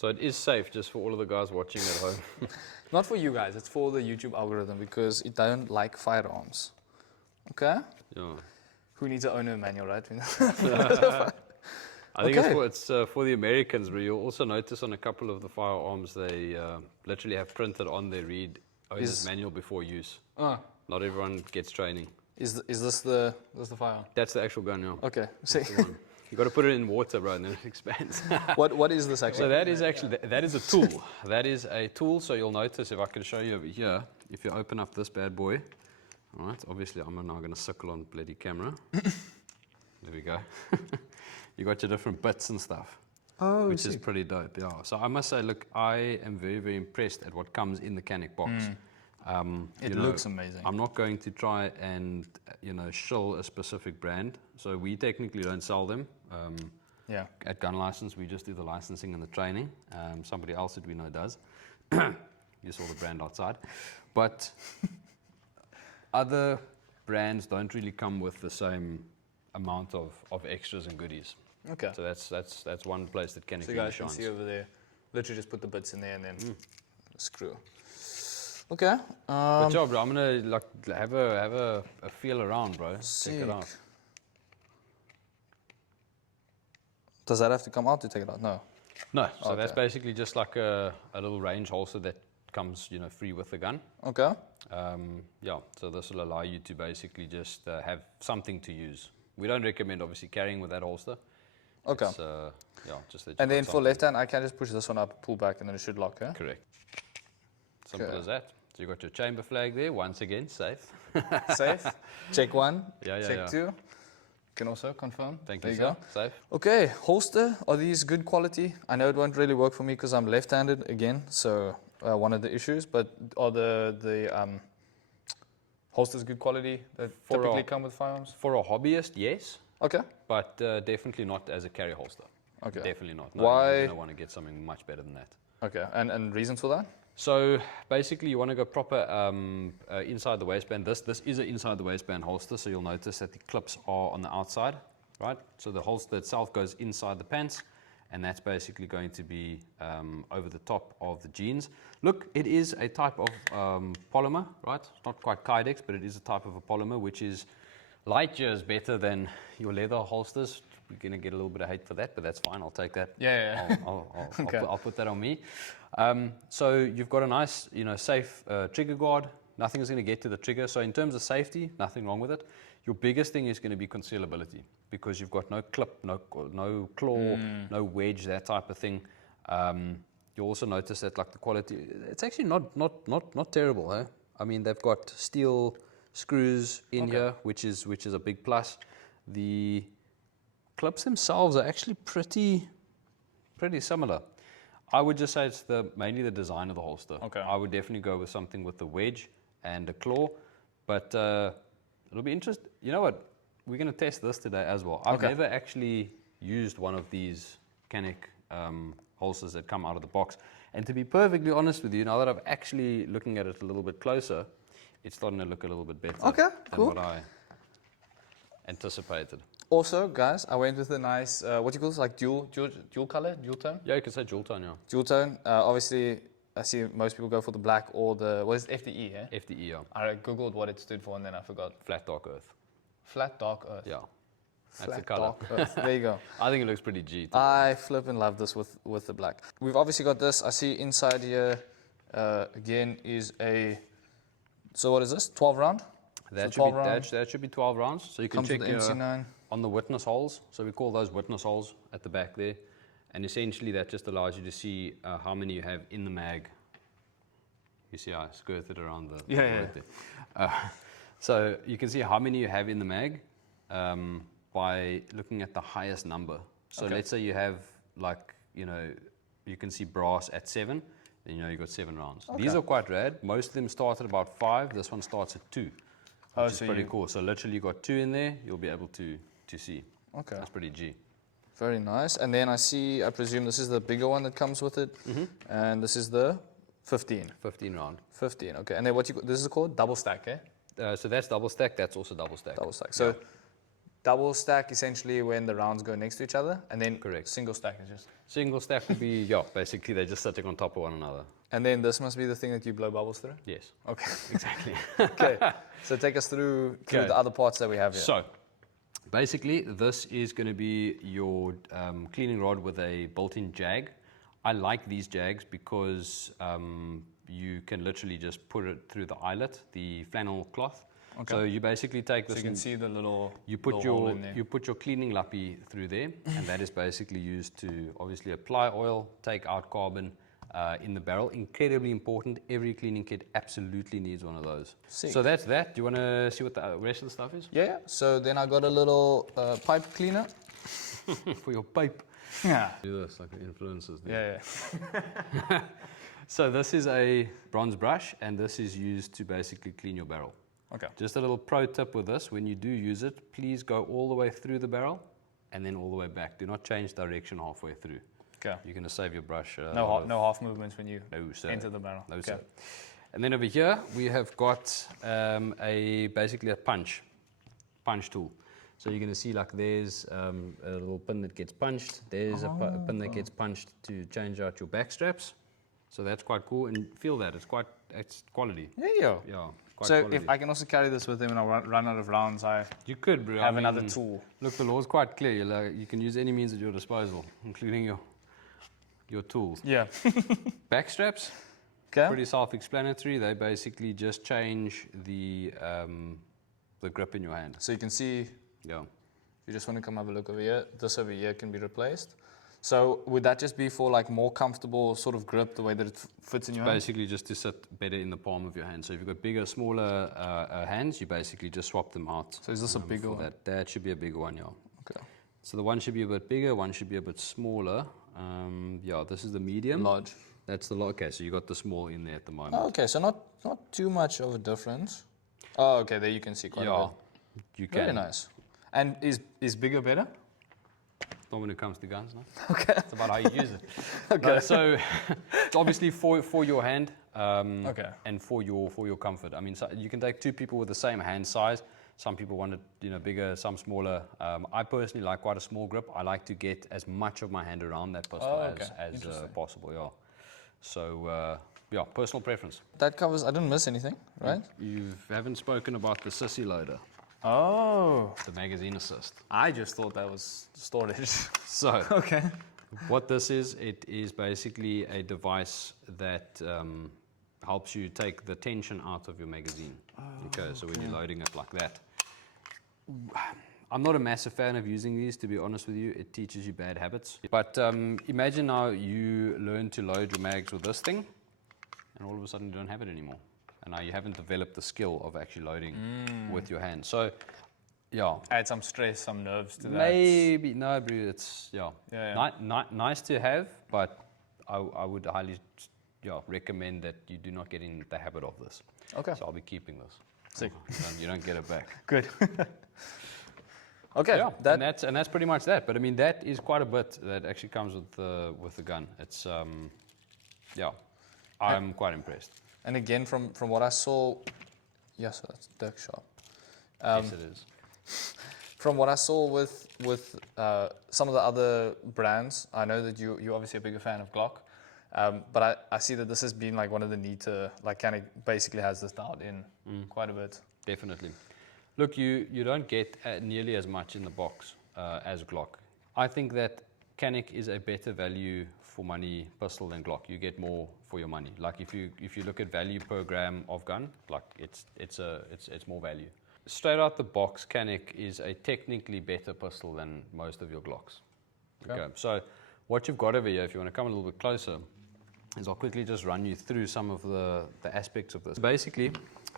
So it is safe just for all of the guys watching at home. Not for you guys, it's for the YouTube algorithm because it don't like firearms. Okay? Yeah. Who needs an owner manual, right? I think it's for the Americans, but you'll also notice on a couple of the firearms they literally have printed on their owner's manual before use. Not everyone gets training. Is this the firearm? That's the actual gun, yeah. Okay. See. You got to put it in water, bro, and then it expands. What is this actually? So that is actually that is a tool. That is a tool. So you'll notice if I can show you over here, if you open up this bad boy, all right. Obviously, I'm now going to suckle on bloody camera. There we go. You got your different bits and stuff, which is pretty dope. Yeah. So I must say, look, I am very, very impressed at what comes in the Canik box. It looks amazing. I'm not going to try and shill a specific brand. So we technically don't sell them. At Gun License, we just do the licensing and the training. Somebody else that we know does. You saw the brand outside, but other brands don't really come with the same amount of extras and goodies. Okay. So that's one place that Canik So you guys can shines. see over there. Literally just put the bits in there and then screw. Okay. Good job, bro. I'm gonna have a feel around, bro. Sick. Check it out. Does that have to come out to take it out? No. No. So that's basically just like a little range holster that comes, free with the gun. Okay. So this will allow you to basically just have something to use. We don't recommend obviously carrying with that holster. Okay. It's, just that. And then for left hand, I can just push this one up, pull back, and then it should lock. Yeah. Correct. Simple as that. So you got your chamber flag there. Once again, safe. Safe. Check one. Yeah. Check two. Can also confirm. Thank there you, you go. Safe. Okay, holster. Are these good quality? I know it won't really work for me because I'm left-handed again. So one of the issues. But are the holsters good quality that typically come with firearms? For a hobbyist, yes. Okay. But definitely not as a carry holster. Okay. Definitely not. No, Why? You're going to want to get something much better than that. Okay. And reasons for that? So basically, you want to go proper inside the waistband. This is an inside the waistband holster, so you'll notice that the clips are on the outside, right? So the holster itself goes inside the pants, and that's basically going to be over the top of the jeans. Look, it is a type of polymer, right? It's not quite Kydex, but it is a type of a polymer, which is light years better than your leather holsters. We're going to get a little bit of hate for that, but that's fine. I'll take that. Yeah. I'll put that on me. So you've got a nice, safe trigger guard. Nothing is going to get to the trigger. So in terms of safety, nothing wrong with it. Your biggest thing is going to be concealability because you've got no clip, no claw, no wedge, that type of thing. You also notice that like the quality, it's actually not terrible. Eh? I mean, they've got steel screws in here, which is a big plus. The clips themselves are actually pretty similar. I would just say it's mainly the design of the holster. Okay. I would definitely go with something with the wedge and a claw, but it'll be interesting. You know what? We're going to test this today as well. I've never actually used one of these Canik holsters that come out of the box. And to be perfectly honest with you, now that I'm actually looking at it a little bit closer, it's starting to look a little bit better than what I anticipated. Also, guys, I went with a nice, what do you call this, like dual color, dual tone? Yeah, you can say dual tone, yeah. Dual tone. Obviously, I see most people go for the black or the, what is it, FDE, yeah? FDE, yeah. I googled what it stood for and then I forgot. Flat dark earth. Flat dark earth. Yeah. That's the Flat color. dark earth. There you go. I think it looks pretty G. I flip and love this with the black. We've obviously got this. I see inside here, again, is a, so what is this, 12 round? That should be 12 rounds. So you can check the MC9. On the witness holes. So we call those witness holes at the back there. And essentially that just allows you to see how many you have in the mag. You see I skirted around the there. So you can see how many you have in the mag by looking at the highest number. So let's say you have like, you can see brass at 7, then you've got 7 rounds. These are quite rad. Most of them start at about 5. This one starts at 2. Which is pretty cool. So literally you got 2 in there, you'll be able to see. Okay. That's pretty G. Very nice. And then I presume this is the bigger one that comes with it. And this is the 15. 15 round. 15, okay. And then this is called double stack, eh? So that's double stack, that's also double stack. Double stack. So double stack essentially when the rounds go next to each other, and then Correct. single stack is just. Single stack would be, yeah, basically they're just sitting on top of one another. And then this must be the thing that you blow bubbles through? Yes, Okay. exactly. Okay. So take us through Okay. the other parts that we have here. So, basically, this is going to be your cleaning rod with a built-in jag. I like these jags because you can literally just put it through the eyelet, the flannel cloth. Okay. So you basically take this. So you can see the little. You put little hole your in there. you put your cleaning lappy through there, and that is basically used to obviously apply oil, take out carbon in the barrel. Incredibly important. Every cleaning kit absolutely needs one of those. Sick. So that's that. Do you want to see what the rest of the stuff is? Yeah. So then I got a little pipe cleaner. For your pipe. Yeah. Do this like the influencers do. Yeah. So this is a bronze brush, and this is used to basically clean your barrel. Okay. Just a little pro tip with this: when you do use it, please go all the way through the barrel, and then all the way back. Do not change direction halfway through. Okay. You're going to save your brush. No half movements when you No, sir. enter the barrel. No, Okay. sir. And then over here we have got basically a punch tool. So you're going to see like there's a little pin that gets punched. There's a pin that gets punched to change out your back straps. So that's quite cool, and feel that it's quality. Yeah. Yeah. Quite So quality. if I can also carry this with him when I run out of rounds, I You could, bro. have another tool. Look, the law's quite clear. You can use any means at your disposal, including your tools. Yeah. Backstraps, Okay. pretty self-explanatory. They basically just change the grip in your hand. So you can see, Yeah. if you just want to come have a look over here, this over here can be replaced. So would that just be for like more comfortable sort of grip, the way that it fits in your hand? Basically, just to sit better in the palm of your hand. So if you've got bigger, smaller hands, you basically just swap them out. So is this a bigger for one? That should be a bigger one, yeah. Okay. So the one should be a bit bigger, one should be a bit smaller. Yeah, this is the medium. Large. That's the large. Okay, so you got the small in there at the moment. Oh, okay, so not too much of a difference. Oh, okay, there you can see quite a Yeah, bit. you can. Very nice. And is bigger better? Not when it comes to guns, no? Okay. It's about how you use it. Okay. No, so it's obviously for your hand Okay. and for your comfort. I mean, so you can take two people with the same hand size. Some people want it, bigger, some smaller. I personally like quite a small grip. I like to get as much of my hand around that pistol okay. as Interesting. possible. Yeah. So yeah, personal preference. That covers, I didn't miss anything, right? You haven't spoken about the sissy loader, Oh. the magazine assist. I just thought that was storage. So Okay. what this is, it is basically a device that helps you take the tension out of your magazine. Okay, so when you're loading it like that. I'm not a massive fan of using these, to be honest with you. It teaches you bad habits. But imagine now you learn to load your mags with this thing, and all of a sudden you don't have it anymore. And now you haven't developed the skill of actually loading with your hand. So, yeah. Add some stress, some nerves to that. Maybe, no, bro, it's, yeah. Yeah, Nice to have, but I would highly recommend that you do not get in the habit of this. Okay. So I'll be keeping this. Sick. You don't get it back. Good. Okay. Yeah, and that's pretty much that. But I mean, that is quite a bit that actually comes with the gun. It's I'm quite impressed. And again, from what I saw, yes, that's Dirk Sharp. Yes, it is. From what I saw with some of the other brands, I know that you're obviously a bigger fan of Glock, but I see that this has been like one of the neater, like Canik basically has this dialed in quite a bit. Definitely. Look, you don't get nearly as much in the box as Glock. I think that Canik is a better value for money pistol than Glock. You get more for your money. Like if you look at value per gram of gun, like it's more value. Straight out the box, Canik is a technically better pistol than most of your Glocks. Okay. So what you've got over here, if you want to come a little bit closer, is I'll quickly just run you through some of the aspects of this. Basically,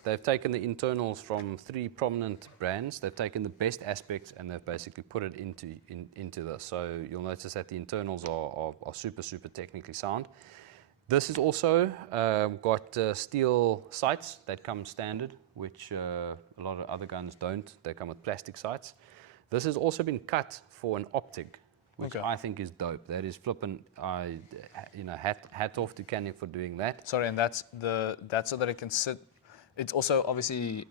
they've taken the internals from 3 prominent brands. They've taken the best aspects and they've basically put it into this. So you'll notice that the internals are super, super technically sound. This has also got steel sights that come standard, which a lot of other guns don't. They come with plastic sights. This has also been cut for an optic, which I think is dope. That is flipping, hat off to Canik for doing that. Sorry, and that's so that it can sit. It's also obviously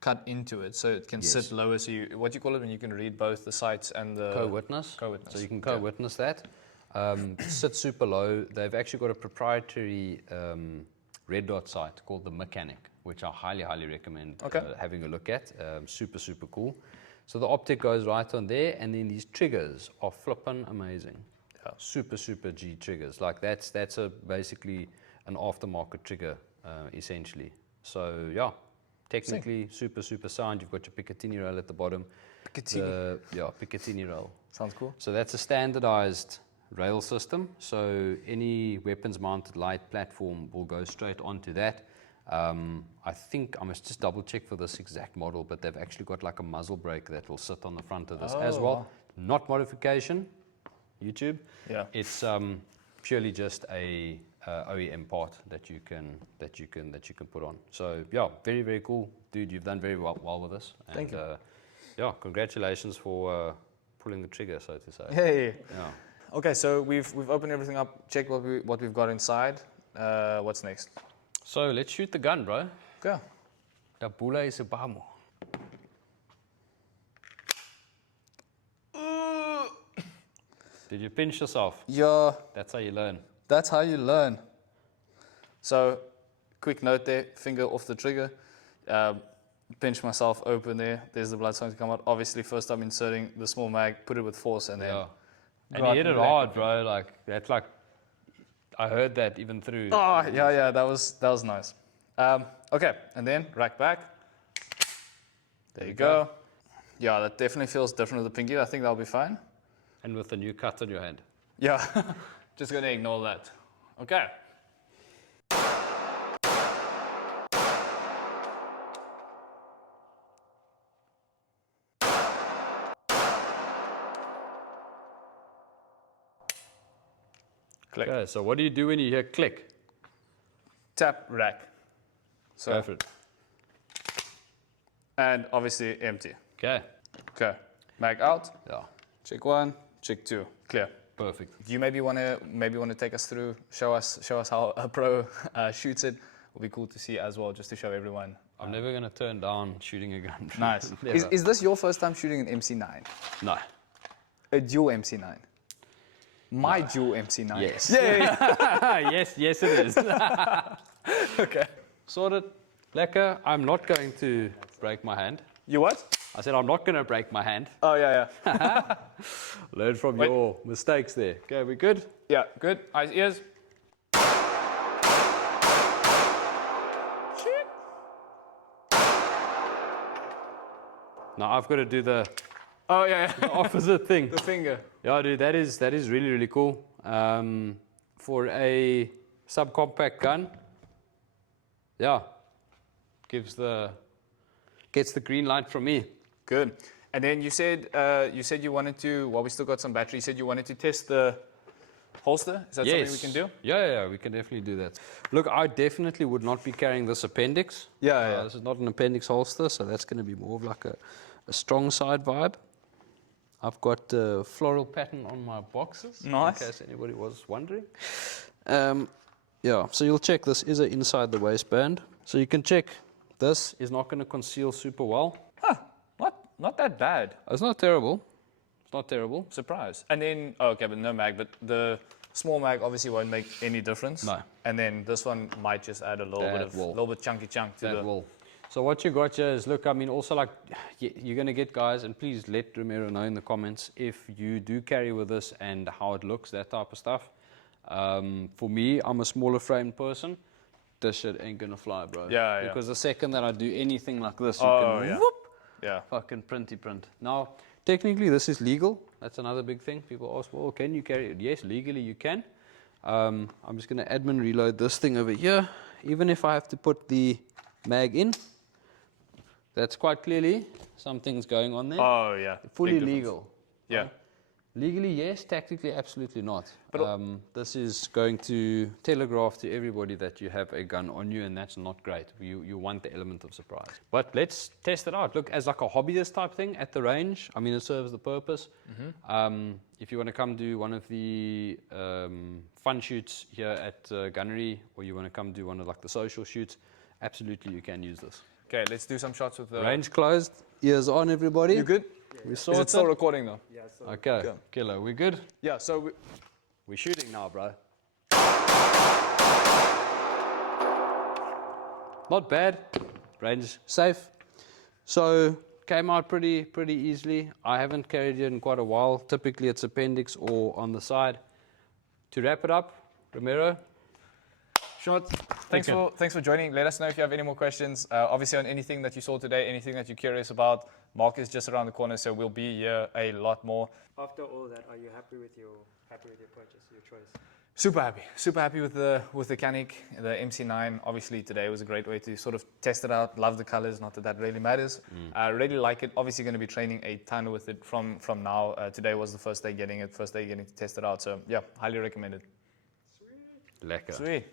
cut into it, so it can Yes. sit lower. So you, what do you call it when you can read both the sights and the Co-witness. Co-witness. So you can co-witness that. Sit super low. They've actually got a proprietary red dot sight called the Canik, which I highly, highly recommend having a look at. Super, super cool. So the optic goes right on there, and then these triggers are flippin' amazing. Yeah. Super, super G triggers. Like that's basically an aftermarket trigger, essentially. So yeah, technically super, super sound. You've got your Picatinny Rail at the bottom. Picatinny Rail. Sounds cool. So that's a standardized rail system. So any weapons mounted light platform will go straight onto that. I think I must just double check for this exact model, but they've actually got like a muzzle brake that will sit on the front of this as well. Wow. Not modification, YouTube. Yeah. It's purely just a OEM part that you can put on. So yeah, very, very cool, dude. You've done very well with this. And, Thank you. Yeah, congratulations for pulling the trigger, so to say. Hey. Yeah. Okay, so we've opened everything up. Checked what we've got inside. What's next? So let's shoot the gun, bro. Go. Dabula is Obama. Did you pinch yourself? Yeah. That's how you learn. That's how you learn. So, quick note there, finger off the trigger. Pinch myself open there. There's the blood starting to come out. Obviously, first I'm inserting the small mag, put it with force, and then. Yeah. And you hit it hard, bro. Like that's like I heard that even through. Oh yeah, that was nice. Okay, and then rack back. There you go. Yeah, that definitely feels different with the pinky. I think that'll be fine. And with the new cut on your hand. Yeah, just gonna ignore that. Okay. Click. Okay, so what do you do when you hear click? Tap rack. So, Go for it. and obviously empty. Okay. Okay, mag out. Yeah. Check one, check two. Clear. Perfect. Do you maybe want to take us through, show us how a pro shoots it? It'll be cool to see as well, just to show everyone. I'm never gonna turn down shooting a gun. Nice. Never. Is this your first time shooting an MC9? No. A dual MC9? My dual MC9? Yes. Yeah. yes, it is. Okay. Sorted. Lekker. I'm not going to break my hand. You what? I said I'm not going to break my hand. Oh, yeah. Learn from your mistakes there. Okay, we good? Yeah, good. Eyes, ears. Now I've got to do the Oh, yeah. opposite thing. The finger. Yeah, dude, that is really, really cool. For a subcompact gun, yeah, gets the green light from me. Good. And then you said you wanted to, while we still got some battery, you said you wanted to test the holster. Is that something we can do? Yeah, we can definitely do that. Look, I definitely would not be carrying this appendix. Yeah. This is not an appendix holster, so that's going to be more of like a strong side vibe. I've got a floral pattern on my boxes. Nice. In case anybody was wondering. Yeah, so you'll check this is inside the waistband. So you can check this is not going to conceal super well. Huh. Not that bad. It's not terrible. It's not terrible. Surprise. And then, okay, but no mag, but the small mag obviously won't make any difference. No. And then this one might just add a little bit chunky chunk to That the. will. So what you got here is, look, I mean, also like, you're going to get guys, and please let Romero know in the comments if you do carry with this and how it looks, that type of stuff. For me, I'm a smaller framed person. This shit ain't going to fly, bro. Yeah. Because the second that I do anything like this, Yeah. fucking printy print. Now, technically, this is legal. That's another big thing. People ask, well, can you carry it? Yes, legally you can. I'm just going to admin reload this thing over here. Even if I have to put the mag in, that's quite clearly something's going on there. Oh, yeah. Fully Big difference. legal. Yeah. Legally, yes. Tactically, absolutely not. But this is going to telegraph to everybody that you have a gun on you, and that's not great. You want the element of surprise. But let's test it out. Look, as like a hobbyist type thing at the range, I mean, it serves the purpose. If you want to come do one of the fun shoots here at Gunnery, or you want to come do one of like the social shoots, absolutely you can use this. Okay, let's do some shots with the Range closed, ears on, everybody. You good? We Is sorted. it still recording though? Yeah, so Okay, Go. killer, we good? Yeah, so We're shooting now, bro. Not bad, range safe. So came out pretty easily. I haven't carried it in quite a while. Typically it's appendix or on the side. To wrap it up, Ramiro, shots. thanks for joining. Let us know if you have any more questions. Obviously on anything that you saw today, anything that you're curious about. Mark is just around the corner, so we'll be here a lot more. after all that, are you happy with your purchase, your choice? Super happy with the Canik, the MC9. Obviously today was a great way to sort of test it out. Love the colors, not that that really matters. Really like it. Obviously going to be training a ton with it from now. Today was the first day getting to test it out. So yeah, highly recommended. Lekker. Sweet.